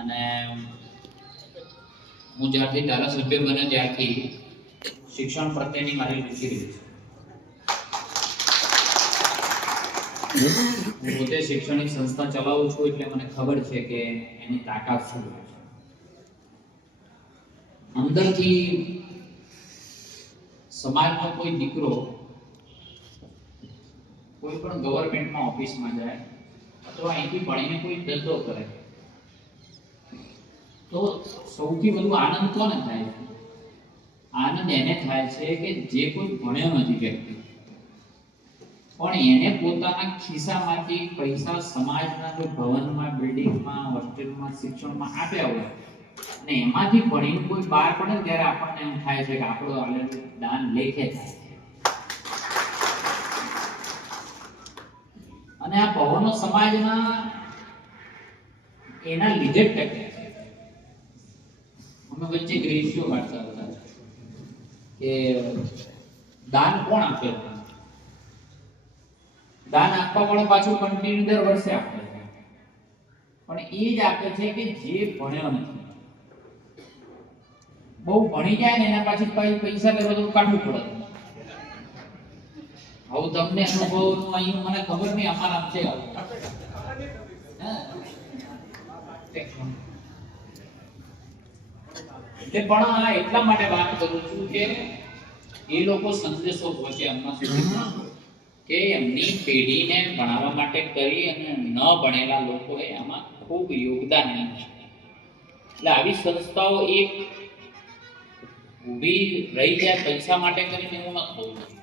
અને હું જ્યારથી ધારાસભ્ય બન્યો ત્યારથી શિક્ષણ પ્રત્યેની મારી રુચિ રહી છે. હું પોતે શૈક્ષણિક સંસ્થા ચલાવું છું એટલે મને ખબર છે કે એની તાકાત શું છે. અંદરથી સમાજનો કોઈ દીકરો કોઈ પણ ગવર્મેન્ટમાં ઓફિસમાં જાય અથવા અહીંથી ભણીને કોઈ ધંધો કરે તો સૌથી વધુ આનંદ કોને થાય છે? આનંદ એને થાય છે કે જે કોઈ ભણ્યો નથી વ્યક્તિ પણ એને પોતાના ખિસ્સામાંથી પૈસા સમાજના કોઈ ભવનમાં, બિલ્ડિંગમાં, હોસ્ટેલમાં, શિક્ષણમાં આપ્યા હોય અને એમાંથી ભણીને કોઈ બહાર પડે ત્યારે આપણને એમ થાય છે કે આપણું આલેલું દાન લેખે થાય છે. અને આ ભવનો સમાજના એના લીધે જ ટકે છે. અમે વચ્ચે ગ્રીષ્યો વાંચતા હતા કે દાન કોણ આપે છે? દાન આપવા વાળો પાછું કન્ટિન્યુ દર વર્ષે આપે છે, પણ એ જ આપે છે કે જે ભણ્યો નથી. બહુ ભણી જાય ને એના પાછી પૈસા લેવા તો કાઢવું પડે. હવે તમને અનુભવનું અહીં મને ખબર નહીં, અમારા છે એટલે પણ આ એટલા માટે વાત કરું છું કે એ લોકો સંદેશો પહોંચે એમના સુધી કે એમની પેઢીને ભણાવવા માટે કરી અને ન ભણેલા લોકોએ આમાં ખૂબ યોગદાન આપ્યું છે. એટલે આવી સંસ્થાઓ એક ઊભી રહી જાય પૈસા માટે કરીને એવું ન થવું જોઈએ.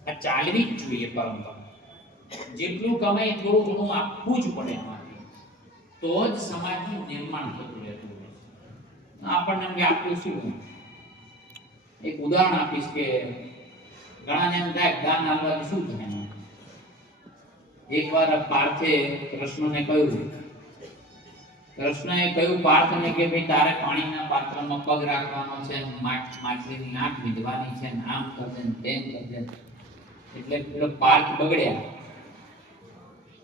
આ ચાલવી જ જોઈએ પરંપરા. જેટલું કમાય થોડું ઘણું આપવું જ પડે એમાંથી, તો જ સમાજનું નિર્માણ થતું રહેતું હોય. આપણને એમ કે આપ્યું શું? એક ઉદાહરણ આપીશ કે ઘણાને એમ થાય દાન આપવાથી શું થાય. એકવાર પાર્થે કૃષ્ણને કહ્યું, કૃષ્ણએ કહ્યું પાર્થને કે ભાઈ તારે પાણીના પાત્રમાં પગ રાખવાનો છે, માછલીની આંખ વિધવાની છે, આમ કરજે તેમ કરજે. એટલે પેલો પાર્થ બગડ્યા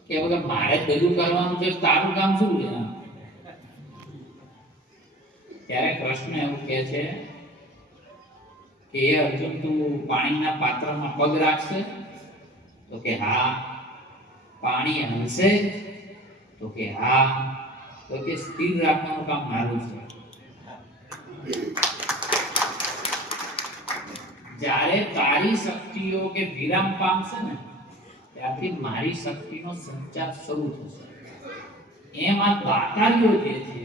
કે વગર મારે જ બધું કરવાનું છે, તારું કામ શું છે? ત્યારે કૃષ્ણ એવું કહે છે કે હે અર્જુન, તું પાણીના પાત્રમાં પગ રાખશે? તો કે હા. પાણી હલશે? તો કે હા. તો કે સ્થિર રાખવાનું કામ મારું છે. જ્યારે તારી શક્તિઓ કે વિરામ પામશે ને ત્યારથી મારી શક્તિનો સંચાર શરૂ થશે. એમ આ દાતારીઓ જે છે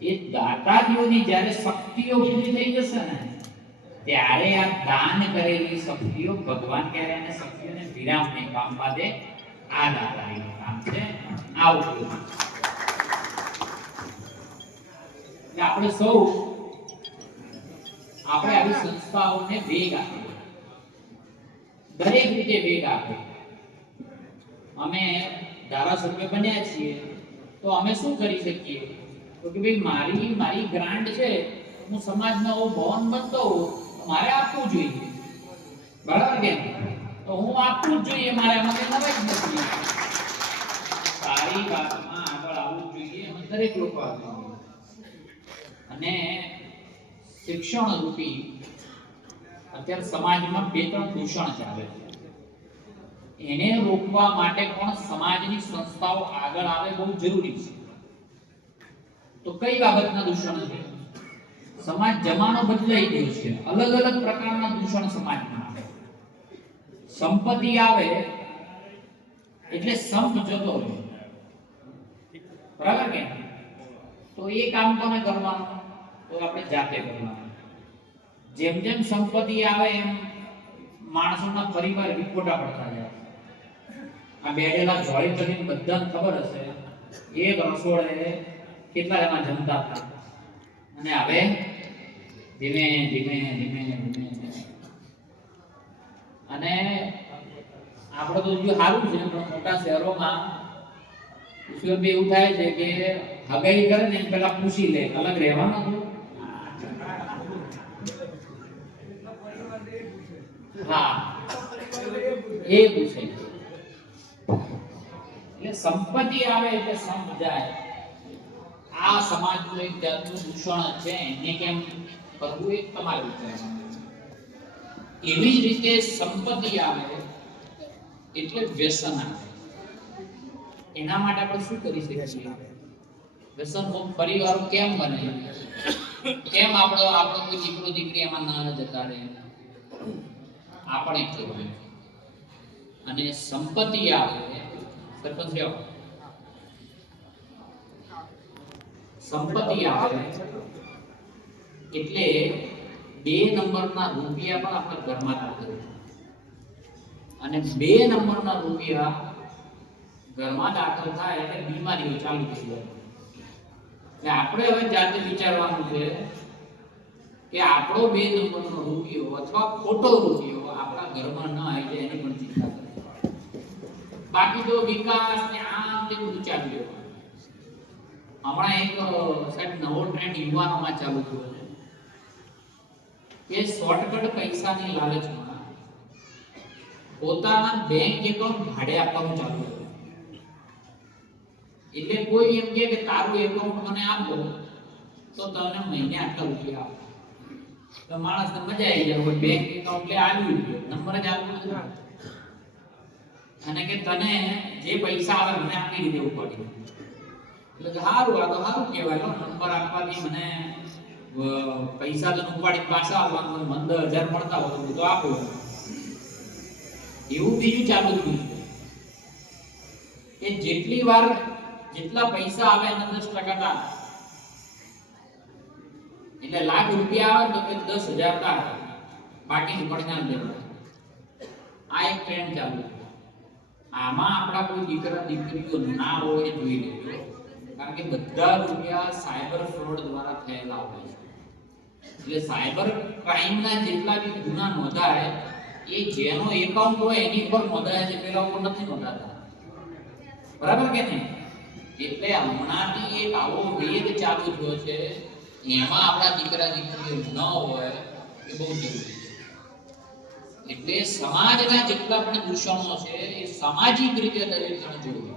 એ દાતારીઓની જ્યારે શક્તિઓ પૂરી થઈ જશે ને ત્યારે આ દાન કરેલી શક્તિઓ ભગવાન ક્યારે એને શક્તિઓને વિરામ નહીં પામવા દે. આ દાતારીનું કામ છે. આવું આપણે સૌ આપણે આવી સંસ્થાઓને વેગ આપીએ, દરેક રીતે વેગ આપીએ. અમે ધારાસભ્ય બન્યા છીએ તો અમે શું કરી શકીએ? તો કે ભાઈ મારી ગ્રાન્ટ છે, હું સમાજનો ભવન બનતો હોઉં તો મારે આપવું જોઈએ, બરાબર કે? તો હું આપવું જ જોઈએ, મારે આમાં કઈ નવાઈ જ નથી. સારી વાતમાં આગળ આવવું જોઈએ અને દરેક લોકો આવવું જોઈએ. અને શિક્ષણ રૂપી અત્યારે સમાજમાં બે ત્રણ દૂષણ ચાલે છે, એને રોકવા માટે પણ સમાજની સંસ્થાઓ આગળ આવે બહુ જરૂરી છે. તો કઈ બાબતના દૂષણ છે? સમાજ જમાનો બદલાઈ ગયો છે, અલગ અલગ પ્રકારના દૂષણ સમાજમાં આવે. સંપત્તિ આવે એટલે સંપ જતો રહે, બરાબર કે? તો એ કામ કોને કરવાનું? તો આપણે જાતે કરવાનું. જેમ જેમ સંપત્તિ આવે એમ માણસોના પરિવાર વિખોટા પડતા જાય. આ બેઠેલા જોઈ કરીને બધાને ખબર હશે એક રસોડે કેટલા જણા જમતા હતા અને હવે ધીમે ધીમે ધીમે ધીમે અને આપણે તો જો સારું છે પણ મોટા શહેરોમાં એવું થાય છે કે હગાઈ કરે ને પેલા પૂછી લે અલગ રહેવાનું. હા, એ પૂછે. એટલે સંપત્તિ આવે એટલે સંપ જાય. આ સમાજનું એક જાતનું દૂષણ છે, એને કેમ કરવું એ તમારે વિચારવાનું. એવી જ રીતે સંપત્તિ આવે એટલે વ્યસન આવે. એના માટે આપણે શું કરી શકીએ? વ્યસન મુક્ત પરિવારો કેમ બને? કેમ આપણો કોઈ દીકરો દીકરી એમાં ના જતા રહે? આપણે કહેવાય. અને સંપત્તિ આવે, સરપંચ સંપત્તિ આવે એટલે 2 નંબરના રૂપિયા પણ આપણા ઘરમાં દાખલ થાય. અને 2 નંબરના રૂપિયા ઘરમાં દાખલ થાય એટલે બીમારીઓ ચાલુ થઈ જાય. એટલે આપણે હવે જાતે વિચારવાનું છે કે આપણો 2 નંબરનો રૂપિયો અથવા ખોટો રૂપિયો આપણા ઘરમાં ન આવી જાય એની પણ ચિંતા કરવી. બાકી તો વિકાસ ને આમ તે વિચાર્યું. હમણાં એક સાહેબ નવો ટ્રેન્ડ યુવાનોમાં ચાલુ થયો છે કે શોર્ટકટ પૈસાની લાલચમાં પોતાના બેંક એકાઉન્ટ ભાડે આપવાનું ચાલુ કર્યું. એટલે કોઈ એમ કે તારું એકાઉન્ટ મને આપો તો તને મહિને આટલા રૂપિયા આપો. તો માણસને મજા આવી જાય, બેંક એકાઉન્ટ લે આવ્યું નંબર જ આપવું નથી અને કે તને જે પૈસા આવે મને આપી દેવું પડે. એટલે સારું, આ તો સારું કહેવાય. નંબર આપવાથી મને પૈસા તો ઉપાડી પાછા આવવાનું, મને 10,000 મળતા હોય તો આપો. એવું બીજું ચાલુ થયું કે જેટલી વાર જેટલા પૈસા આવે એના 10% તાર, એટલે લાખ રૂપિયા આવે તો કે 10,000 તાર, બાકી પડનાર દેવા. આ એક ટ્રેન્ડ ચાલુ છે. આમાં આપણા કોઈ દીકરા દીકરીઓ ના હોય જોઈ લેજો, કારણ કે બધા રૂપિયા સાયબર ફ્રોડ દ્વારા થયેલા હોય છે. એટલે સાયબર ક્રાઇમના જેટલા બી ગુના નોંધાય એ જેનો એકાઉન્ટ હોય એની પર નોંધાય છે, પેલા ઉપર નથી નોંધાતા. બરાબર કે નહીં? એટલે હમણાંથી એક આવો વેગ ચાલુ થયો છે, એમાં આપણા દીકરા દીકરીઓ ન હોય એ બહુ જરૂરી છે. એટલે સમાજના જેટલા પણ દૂષણો છે એ સામાજિક રીતે દરેક જણ જોવે.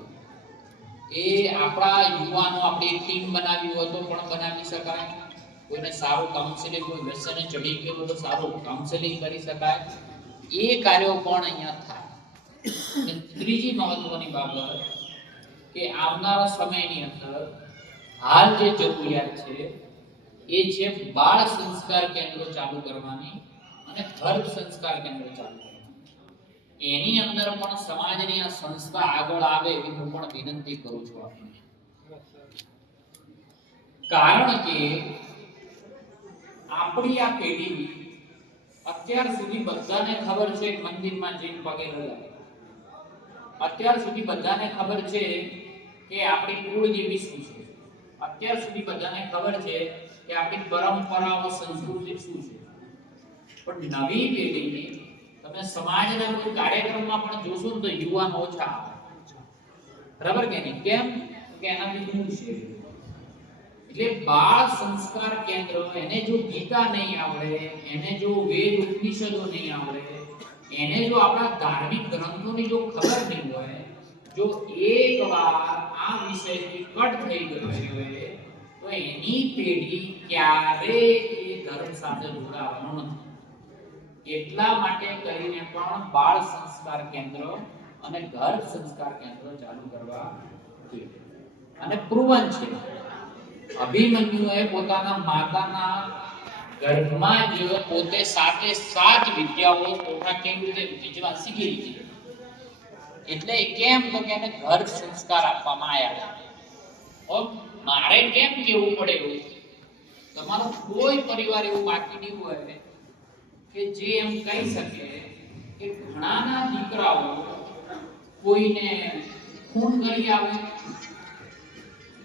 એ આપણા યુવાનો આપણી ટીમ બનાવી હોય તો પણ બનાવી શકાય. કોઈને સારું કાઉન્સેલિંગ, કોઈ વ્યસને ચડી ગયો હોય તો સારું કાઉન્સેલિંગ કરી શકાય. એ કાર્યો પણ અહીંયા થાય. અને ત્રીજી મહત્વની બાબત કે આવનારા સમયની અંદર હાલ જે જરૂરિયાત છે એ છે બાળ સંસ્કાર કેન્દ્રો ચાલુ કરવાની અને ઘર સંસ્કાર કેન્દ્રો ચાલુ કરવાની. એની અંદર પણ સમાજની આ સંસ્થા આગળ આવે એવી હું પણ વિનંતી કરું છું આપને. કારણ કે આપણી આ પેઢી અત્યાર સુધી બધાને ખબર છે મંદિરમાં જઈને પગે લગાવે. અત્યાર સુધી બધાને ખબર છે કે આપણી કુળદેવી શું છે. અત્યાર સુધી બધાને ખબર છે કે આપણી પરંપરાઓ, સંસ્કૃતિ શું છે. પણ નવી પેઢીને તમે સમાજના કોઈ કાર્યક્રમમાં પણ જોશો ને તો યુવાન ઓછા આવે. બરાબર કે નહીં? કેમ? કે એનાથી દૂર છે. એટલે બાળ સંસ્કાર કેન્દ્ર, એને જો ગીતા નહીં આવડે, એને જો વેદ ઉપનિષદો નહીં આવડે, એને જો આપણા ધાર્મિક ગ્રંથોની જો ખબર નહીં હોય, જો એકવાર આ વિષયથી કટ થઈ ગયો હોય તો એની પેઢી ક્યારેય એ ધર્મ સાથે જોડાવાનો નથી. એટલા માટે કરીને પણ બાળ સંસ્કાર કેન્દ્ર અને ઘર સંસ્કાર કેન્દ્ર ચાલુ કરવા જોઈએ. અને પ્રૂવન છે, અભિમન્યુએ પોતાના માતાના ગર્ભમાં જ પોતે 7 વિદ્યાઓ પોતા કેવી રીતે વિજવા શીખી લીધી. એટલે કેમ તો કે એને ઘર સંસ્કાર આપવામાં આવ્યા. મારે કેમ કેવું પડે એવું? તમારો કોઈ પરિવાર એવું બાકી નહીં હોય કે જે એમ કહી શકે કે ઘણાના દીકરાઓ કોઈને ખૂન કરી આવે,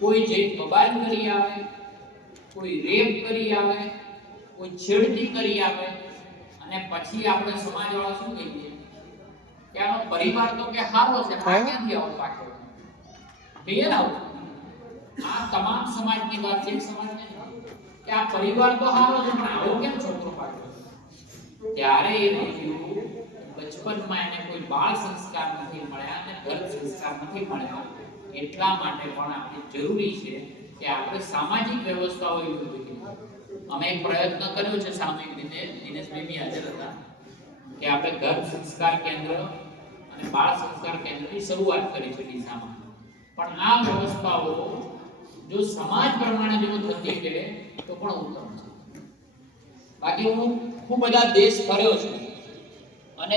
કોઈ જે બબાલ કરી આવે, કોઈ રેપ કરી આવે, કોઈ છેડતી કરી આવે, અને પછી આપણે સમાજવાળા શું કહીએ કે આનો પરિવાર તો કે હારો છે, આ ક્યાંથી આવો પાક્યો? કહીએ ને આવું. આ તમામ સમાજની વાત છે, સમાજને કે આ પરિવાર તો હારો છે પણ આવો કેમ છોકરો પાક્યો? ત્યારે એ થયું બચપનમાં એને કોઈ બાળ સંસ્કાર નથી મળ્યા અને ઘર સંસ્કાર નથી મળ્યા. એટલા માટે પણ આપણે જરૂરી છે કે આપણે સામાજિક વ્યવસ્થાઓ એવી ઊભી કરી. અમે એક પ્રયત્ન કર્યો છે સામૂહિક રીતે, દિનેશભાઈ બી હાજર હતા, કે આપણે ઘર સંસ્કાર કેન્દ્ર અને બાળ સંસ્કાર કેન્દ્રની શરૂઆત કરી છે ડીસામાં. પણ આ વ્યવસ્થાઓ જો સમાજ પ્રમાણે જો થતી રહે તો પણ ઉત્તમ છે. બાકી હું ખૂબ બધા દેશ ફર્યો છું અને